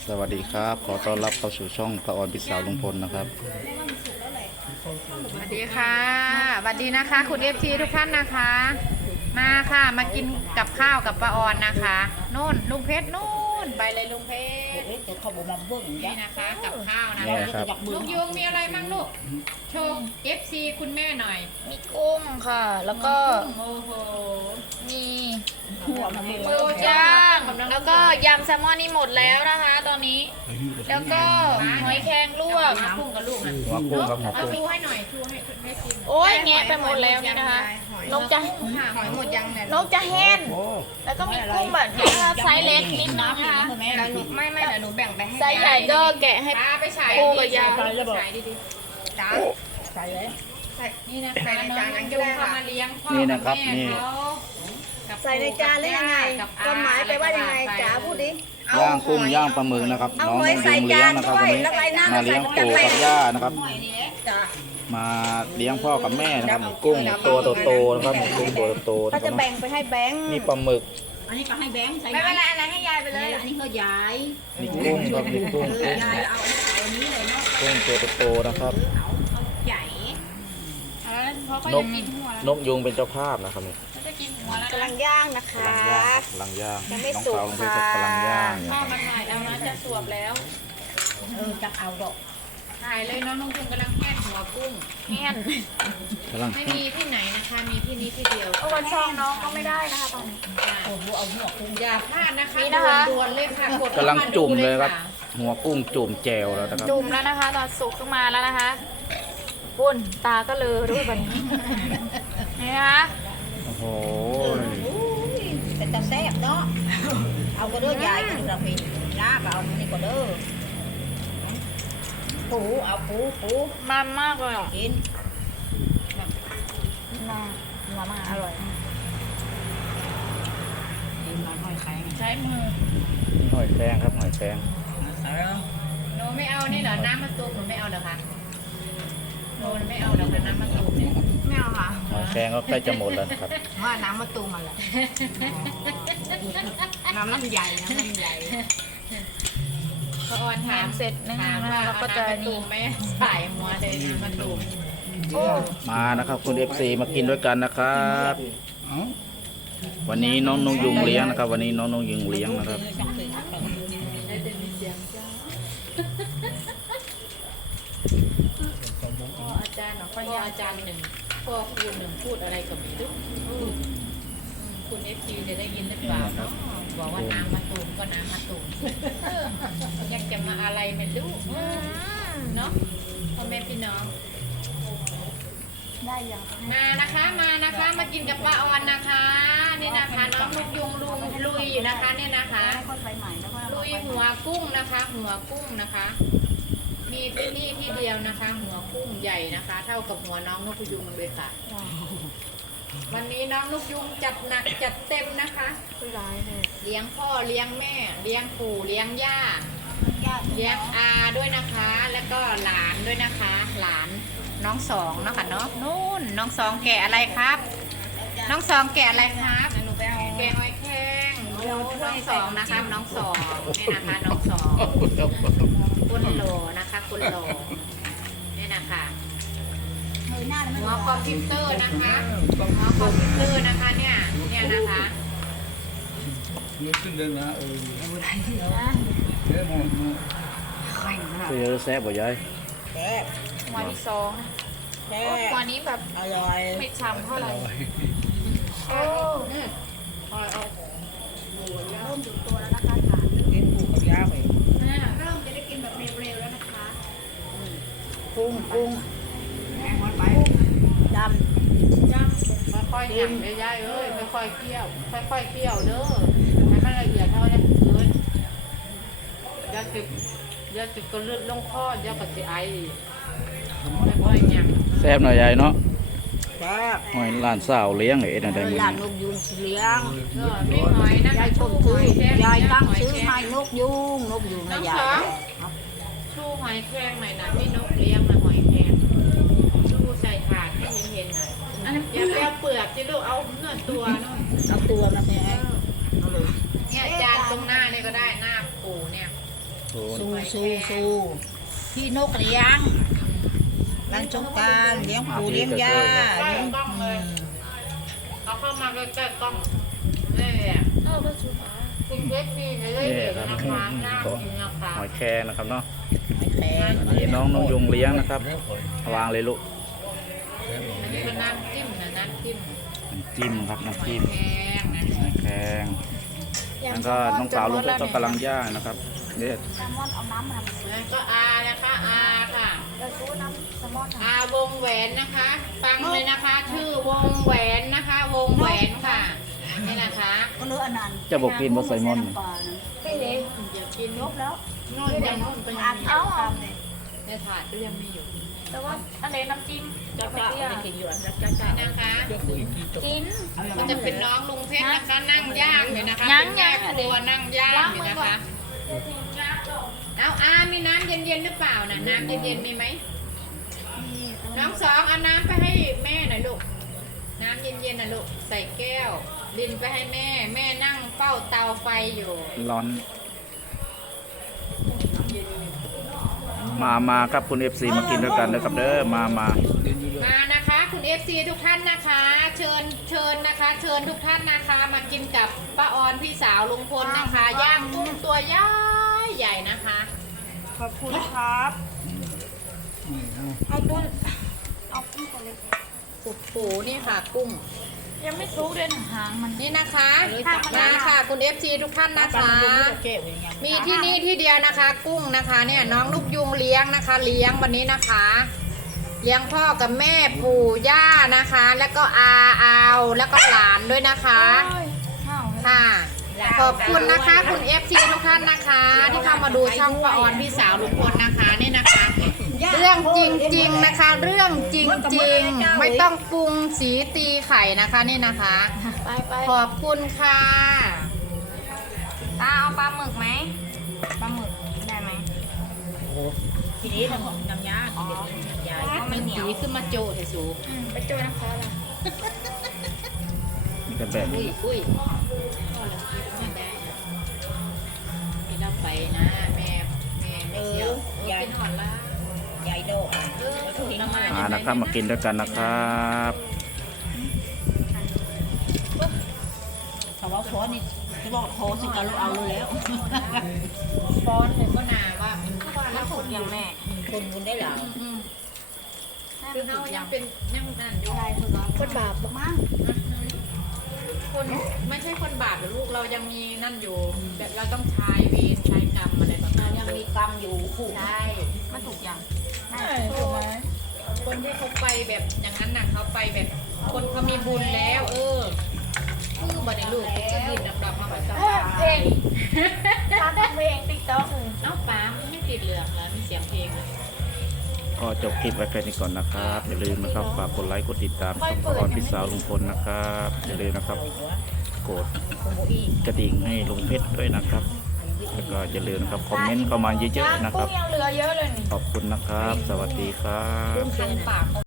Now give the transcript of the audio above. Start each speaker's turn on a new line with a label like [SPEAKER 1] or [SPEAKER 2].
[SPEAKER 1] สวัสดีครับขอต้อนรับเข้าสู่ช่องป้าออนพี่สาวลุงพลนะครับ
[SPEAKER 2] สวัสดีค่ะสวัสดีนะคะคุณเอฟซีทุกท่านนะคะมาค่ะมากินกับข้าวกับป้าออนนะคะนู่นลุงเพชรนู่นไปเลยลุงเพชรนี่นะคะกับข้าวนะ
[SPEAKER 1] นี่ครับ
[SPEAKER 2] ลุงยุงมีอะไรมั่งลูกโชว์เอฟซีคุณแม่หน่อย
[SPEAKER 3] มีกุ้งค่ะ แล้วก็
[SPEAKER 2] โอ้โห
[SPEAKER 3] มีปูย่างแล้วก็ยำแซลมอนนี่หมดแล้วนะคะ ตอนนี้ แล้วก็หอยแครงลวก
[SPEAKER 2] กุ้งกับลูกนะ
[SPEAKER 1] หัวกุ้งครับหัว
[SPEAKER 2] เอา
[SPEAKER 1] กุ้ง
[SPEAKER 2] ชูให้หน่อยชูให้คุณแม่กิน
[SPEAKER 3] โอ้ยแงะไปหมดแล้วนี่นะคะนกจะ
[SPEAKER 2] ค่ะหอยหมดยังเนี่ย
[SPEAKER 3] นกจะแห้งแล้วก็มีกุ้งแบบนี้นะคะไซส์เล็กนิดนึงนะคะ
[SPEAKER 2] ไม่เดี๋ยวหนูแบ่งไปให้
[SPEAKER 3] ไซส์ใหญ่ก็แกะให้
[SPEAKER 2] ป้าไปฉาย
[SPEAKER 3] ปูกับยา
[SPEAKER 2] ฉายดีๆจ้าใส่เลยนี่นะคะน้องยุงเขามาเลี้ยงพ่อ
[SPEAKER 1] นี่นะครับ
[SPEAKER 2] แม่
[SPEAKER 1] นี่
[SPEAKER 2] เขากับ
[SPEAKER 4] ใส่ในจานหรือยังไง
[SPEAKER 2] กับ
[SPEAKER 4] ความหมายไปว่ายังไงจ๋าพูดดิ
[SPEAKER 1] ย่างกุ้งย่างปลาหมึกนะครับ
[SPEAKER 4] เอา
[SPEAKER 1] น้อง
[SPEAKER 4] หอย
[SPEAKER 1] ยุ
[SPEAKER 4] ใส่
[SPEAKER 1] งเลี้ย
[SPEAKER 4] จาง น
[SPEAKER 1] นะครับ
[SPEAKER 4] ด้ว
[SPEAKER 1] วัน
[SPEAKER 4] ย
[SPEAKER 1] นี้
[SPEAKER 4] แล้วไรน้ำ
[SPEAKER 1] มาเลี้ยงปู่กับย่านะครับ
[SPEAKER 4] จ้า
[SPEAKER 1] มาเลี้ยงพ่อกับแม่นะครับกุ้งตัวโตๆนะครับกุ้งตัวโตๆ
[SPEAKER 4] ก็
[SPEAKER 1] นะค
[SPEAKER 4] จะ
[SPEAKER 1] รับ
[SPEAKER 4] แบ่งไปให้แบงค์
[SPEAKER 1] นี่ปลาหมึก
[SPEAKER 5] อันนี้ก็ให้แบงค์ใส่
[SPEAKER 4] ไม่เป็นไรอะไรให้ยายไปเลย
[SPEAKER 5] อันนี้เขาย้าย
[SPEAKER 1] นี่กุ้งครับนี่กุ้ง
[SPEAKER 5] ยายเอาอันนี้เลยเนาะ
[SPEAKER 1] กุ้งตัวโตๆนะครับ
[SPEAKER 5] ใหญ่
[SPEAKER 3] เพราะเขา
[SPEAKER 1] น
[SPEAKER 3] จะ
[SPEAKER 1] ก
[SPEAKER 3] กินหัวแล้ว
[SPEAKER 1] นกยุงเป็นเจ้าภาพนะครับนี่
[SPEAKER 3] เขาจะกินหัวแล้ว
[SPEAKER 4] กำลั
[SPEAKER 3] นะ
[SPEAKER 4] งย่างนะคะ
[SPEAKER 1] กำลังย่าง
[SPEAKER 4] ยังไม่
[SPEAKER 1] น้อง
[SPEAKER 4] สุก
[SPEAKER 1] สาวลุงเพชร
[SPEAKER 4] ค่ะ
[SPEAKER 1] กำลังย่างอยู่
[SPEAKER 3] ข้าวมันหน่อยเอานะจะสวบแล้ว
[SPEAKER 5] จะเอาดอก
[SPEAKER 2] ถ่ายเลยน้องนุ่งยุงกำลังแค่หัวกุ้ง
[SPEAKER 3] แห้ง
[SPEAKER 1] กำลัง
[SPEAKER 2] ไม่มีที่ไหนนะคะ มีที่นี้ที่เดียว
[SPEAKER 3] เพราะวันช่องน้องก็ไม่ได้นะคะตอนนี้
[SPEAKER 5] โอ้โหเอาหัวกุ้ง
[SPEAKER 2] อย่าพลาดนะคะ
[SPEAKER 3] นี่นะคะ
[SPEAKER 2] ด่วนๆเลยค่ะกด
[SPEAKER 1] กำลังจุ่มเลย
[SPEAKER 2] ข้าา
[SPEAKER 1] ครับ
[SPEAKER 2] ค่ะ
[SPEAKER 1] หัวกุ้งจุ่มแจวแล้วนะครับ
[SPEAKER 3] จุ่มแล้วนะคะ ตอนสุกขึ้นมาแล้วนะคะปุ่นตาก็เลอด้วยแบบนี้นี่นะคะ
[SPEAKER 1] โอ้โห
[SPEAKER 5] แต่จะแซ่บเนาะเอาก็เด้อยายกินกาแฟลาบเอานี่ก็เด้อปูเอาปู
[SPEAKER 3] มันมากเลยอ่ะ
[SPEAKER 5] กิน
[SPEAKER 3] น่าหัวมากอร่อย
[SPEAKER 5] กินมาหน่อยใคร
[SPEAKER 3] ใช้มือ
[SPEAKER 1] หอยแครงครับหอยแครง
[SPEAKER 5] ใส่แล้ว
[SPEAKER 2] หนูไม่เอานี่เหรอน้ำมะตูมหนูไม่เอาเหรอคะหนูไม่เอาเหรอคะน้ำมะตูมเนี่ย
[SPEAKER 4] ไม่เอาค่ะ
[SPEAKER 1] หอยแครงก็ใกล้จะหมดแล้วนะครับ
[SPEAKER 4] ว่าน้ำมะตูมมาแหละน้ำลำใหญ่น้ำลำใหญ่
[SPEAKER 2] พอออนถาม
[SPEAKER 3] เสร็จนะคะ
[SPEAKER 2] ถามว่า
[SPEAKER 3] แล้วก็
[SPEAKER 2] เอา
[SPEAKER 3] จะ
[SPEAKER 2] น้ำมะตู
[SPEAKER 3] นี่
[SPEAKER 2] มไหมใส่หัวเลยน้ำมะตูม
[SPEAKER 3] โอ้
[SPEAKER 1] มานะครับคุณ FC มากินด้วยกันนะครับ วันนี้น้องนงยุงเลี้ยงนะครับ วันนี้น้องนงยุงเลี้ยงนะครับ
[SPEAKER 2] พ่ออาจารย์พ่ออาจารย์หนึ่งพ่อครูหนึ่งพูดอะไรกับพี่ลูกคุณเอฟซีจะได้ยินหรือเปล่าเนาะบอกว่าน้ำมะตูมก็น้ำมะตูมยังจะมาอะไรไม่รู้เนาะพ่อแม่พี่น้อง
[SPEAKER 3] ได้ยัง
[SPEAKER 2] มานะคะมานะคะมากินกับป้าออนนะคะนี่นะคะน้องลูกยุงลุงลุยอยู่นะคะเนี่ยนะคะ
[SPEAKER 4] คนใหม่ๆแล้วก็
[SPEAKER 2] ลุยหัวกุ้งนะคะ หัวกุ้งนะคะ มีที่นี่ที่เดียวนะคะ หัวกุ้งใหญ่นะคะ เท่ากับหัวน้องนกยุงเลยค่ะ วันนี้น้องนกยุงจัดหนักจัดเต็มนะคะ
[SPEAKER 3] คือร้ายเลย
[SPEAKER 2] เลี้ยงพ่อเลี้ยงแม่ เลี้ยงปู่เลี้ยงย่าเลี้ยงอาด้วยนะคะ แล้วก็หลานด้วยนะคะ หลานน้องสองเนาะค่ะเนาะนู่นน้องสองแกะอะไรครับ น้องสองแกะอะไรครับแกะหอยแครงน้องสองนะคะน้องสองนี่นะคะน้องสองคุณโหลนะคะคุณโหลนี่นะคะหัวคอมพิวเตอร์นะคะหัวคอมพิวเตอร์นะคะเนี่ยนะคะ
[SPEAKER 1] คือแซ่บบ่ยาย
[SPEAKER 5] แซ่บ
[SPEAKER 3] หัวที่สอง
[SPEAKER 5] แซ่
[SPEAKER 3] หัว
[SPEAKER 5] บ
[SPEAKER 3] นี้แบบ
[SPEAKER 5] อร่อย
[SPEAKER 3] ไม่ช้ำเท่าไหร่โอ้
[SPEAKER 5] กินปูกับยาไป
[SPEAKER 2] เริ่มจะได้กินแบบเร็วๆแล้วนะคะ
[SPEAKER 5] กุ้งแห้งมันไปด
[SPEAKER 2] ค่อยๆหั่นเลยยายเอ้ยค่อยๆเคี่ยวค่อยๆเคี่ยวเด้อให้มันละเอียดเท่านี้เกินอย่าติดก็เลือดลงคออย่าก็สิไอค่อยๆหั่น
[SPEAKER 1] แซ่บหน่อยยายเนาะ
[SPEAKER 5] ำแซ่บ
[SPEAKER 1] หอยล้านสาวเลี้ยงไอ้นั่นได้
[SPEAKER 5] ห
[SPEAKER 1] มั้
[SPEAKER 5] ลาน
[SPEAKER 1] ย
[SPEAKER 5] นกยุงเลี้ยง
[SPEAKER 2] มีหอยนะ
[SPEAKER 5] ยา
[SPEAKER 2] คะ
[SPEAKER 5] ยต้
[SPEAKER 2] ชู
[SPEAKER 5] ม
[SPEAKER 2] ห
[SPEAKER 5] ซื้
[SPEAKER 2] อ
[SPEAKER 5] อย
[SPEAKER 2] แครง
[SPEAKER 5] ยายตั้ง
[SPEAKER 2] หอย
[SPEAKER 5] ซื้อ
[SPEAKER 2] แคร
[SPEAKER 5] ให้นกยุงนะยาย
[SPEAKER 2] ชูหอยแครงหน่อยนะพี่นกเลี้ยงนะหอยแครงชูใส่ถาดให้เห็นๆหน่อยอย่าไปเอาเปลือกจิลูกเอาเนื้อตัวนู่น
[SPEAKER 5] เอาตัวมาแพงเอาเลย
[SPEAKER 2] เนี่ยจานตรงหน้านี่ก็ได้หน้าปูเนี่ย
[SPEAKER 5] สู้พี่นกเลี้ยงวันสงกรานต์เลี้ยงปู่เลี้ยงย่า
[SPEAKER 2] ใกล้
[SPEAKER 5] เลี้ยง
[SPEAKER 2] กล้องเลยเอาเข้ามาใกล้ๆกล้องนี่คุณเพชรพี่เลยเห็นนะคะหน้าจริงนะคะ
[SPEAKER 1] หอยแครงนะครับเนาะ
[SPEAKER 5] แพง
[SPEAKER 1] อันนี้น้องยุงเลี้ยงนะครับวางเลยลูก
[SPEAKER 2] อันนี้เป็นน้ำจิ้มนะน้ำจิ้ม
[SPEAKER 1] น้ำจิ้มครับน้ำจิ้ม
[SPEAKER 2] แพงนะ
[SPEAKER 1] หอยแครงแล้วก็น้องสาวลุงเพชรก็กำลังย่างนะครับเนี่ย
[SPEAKER 2] แล้วก็อานะคะอาค่ะอาวงแหวนนะคะฟังเลยนะคะ ชื่อวงแหวนนะคะ วงแหวนค่ะนี่นะคะ
[SPEAKER 5] ก็เลืออันนั้น
[SPEAKER 1] จะบอกกินบะไซมอนเนี่ย
[SPEAKER 5] พี่เล็ก
[SPEAKER 2] อย่ากิน
[SPEAKER 5] ลบแล้ว
[SPEAKER 2] นู่นยังนู่นก็ยังมี
[SPEAKER 3] เอา
[SPEAKER 2] ในถาดก็ยังมีอยู่
[SPEAKER 3] แต่ว่าอันไหนน้ำจิ้ม
[SPEAKER 2] จะ
[SPEAKER 3] ไม่
[SPEAKER 2] ก็
[SPEAKER 3] เที่ย
[SPEAKER 2] ไม่กินอยู่อันจะนะคะ
[SPEAKER 3] กิน
[SPEAKER 2] ก็จะเป็นน้องลุงเพชรนะคะนั่งย่างอยู่นะคะ
[SPEAKER 3] ย่าง
[SPEAKER 2] เป็นแม่ครัวนั่งย่างอยู่นะคะเอาอามีน้ำเย็นๆหรือเปล่าน่ะน้ำเย็นๆมีไหมน้องสองเอาน้ำไปให้แม่หน่อยลูกน้ำเย็นๆนะลูกใส่แก้วดินไปให้แม่แม่นั่งเฝ้าเตาไฟอยู่
[SPEAKER 1] ร้อน มาครับคุณ FC มากินด้วยกันนะครับเด้อมา
[SPEAKER 2] มานะคะคุณ FC ทุกท่านนะคะ เชิญนะคะ เชิญทุกท่านนะคะมากินกับป้าออนพี่สาวลุงพลนะคะย่างกุ้งตัวใหญ่นะคะ
[SPEAKER 3] ขอบคุณครับเอากุ้งตัวเล็ก
[SPEAKER 2] ปุกปูนี่ค่ะกุ้ง
[SPEAKER 3] ยังไม่ซุกเลยหางมัน
[SPEAKER 2] นี่นะคะ
[SPEAKER 3] ค่ะ
[SPEAKER 2] มาค่ะคุณ FC ทุกท่านนะคะ มีที่นี่ที่เดียวนะคะ กุ้งนะคะเนี่ยน้องลูกยุงเลี้ยงนะคะ เลี้ยงวันนี้นะคะ เลี้ยงพ่อกับแม่ปู่ย่านะคะ แล้วก็อาแล้วก็หลานด้วยนะคะ
[SPEAKER 3] ข้าว
[SPEAKER 2] ค่ะขอบคุณนะคะคุณ FC ทุกท่านนะคะ ที่เข้ามาดูช่องป้าออนพี่สาวลุงพลนะคะนี่นะคะ เรื่องจริงๆนะคะ เรื่องจริงๆไม่ต้องปรุงสีตีไข่นะคะนี่นะคะ
[SPEAKER 3] ไป
[SPEAKER 2] ขอบคุณค่ะ
[SPEAKER 3] ตาเอาปลาหมึกไหมปลาหมึกได้ไหม
[SPEAKER 5] ทีนี้น้ำยากินเด็ดน้ำยา
[SPEAKER 2] มันสีขึ้นมาโจเถสู
[SPEAKER 3] ไปเจอน้ำซอสล่ะ
[SPEAKER 1] มีกันแบบ
[SPEAKER 2] อุ้
[SPEAKER 1] นี้
[SPEAKER 2] ยอุ้ยที่เราไปนะแม่ไม่เที่ยวเป็นหอนละ
[SPEAKER 5] ใหญ่โด
[SPEAKER 2] ถูกน้ำมัน
[SPEAKER 1] มานะครับมากินด้วยกันนะครับ
[SPEAKER 5] เขาว่าโค้นี่ที่บอกโค้สิการเอาเลยแล้ว
[SPEAKER 2] ฟ้อนเลยก็นาว่า
[SPEAKER 3] แล้วถูกยังแม่
[SPEAKER 5] คนคุณได้หรอ
[SPEAKER 2] คือเขายังเป็นยังนั่นอยู่
[SPEAKER 3] คนบาปมั้ง
[SPEAKER 2] คนไม่ใช่คนบาปหรือลูกเรายังมีนั่นอยู่แบบเราต้องใช้เวรใช้กรรมอะไรแบบนั้น
[SPEAKER 5] ยังมีกรรมอยู่คู่
[SPEAKER 2] ใช่
[SPEAKER 3] มันถูกยัง
[SPEAKER 2] ถูกไหมคนที่เขาไปแบบอย่างนั้นน่ะเขาไปแบบคนเขามีบุญแล้วคือบัดนี้ลูกจะดินดำๆมาแบบเจ้า
[SPEAKER 3] เพลงตาทำเพลงติ๊กต็อก
[SPEAKER 2] เอ้าป้าไม่ติดเหลืองแล้วมีเสียงเพลงเลย
[SPEAKER 1] ก็จบคลิปไว้แค่นี้ก่อนนะครับอย่าลืมนะครับฝากกดไลค์กดติดตามช่องป้าออนพี่สาวลุงพลนะครับอย่าลืมนะครับกดกระดิ่งให้ลุงเพชรด้วยนะครับแล้วก็อย่าลืมนะครับคอมเมนต์เข้ามาเยอะๆนะครับ
[SPEAKER 3] กุ้งยังเหลือเยอะเลยนี่
[SPEAKER 1] ขอบคุณนะครับ สวัสดีครับ
[SPEAKER 2] คันปาก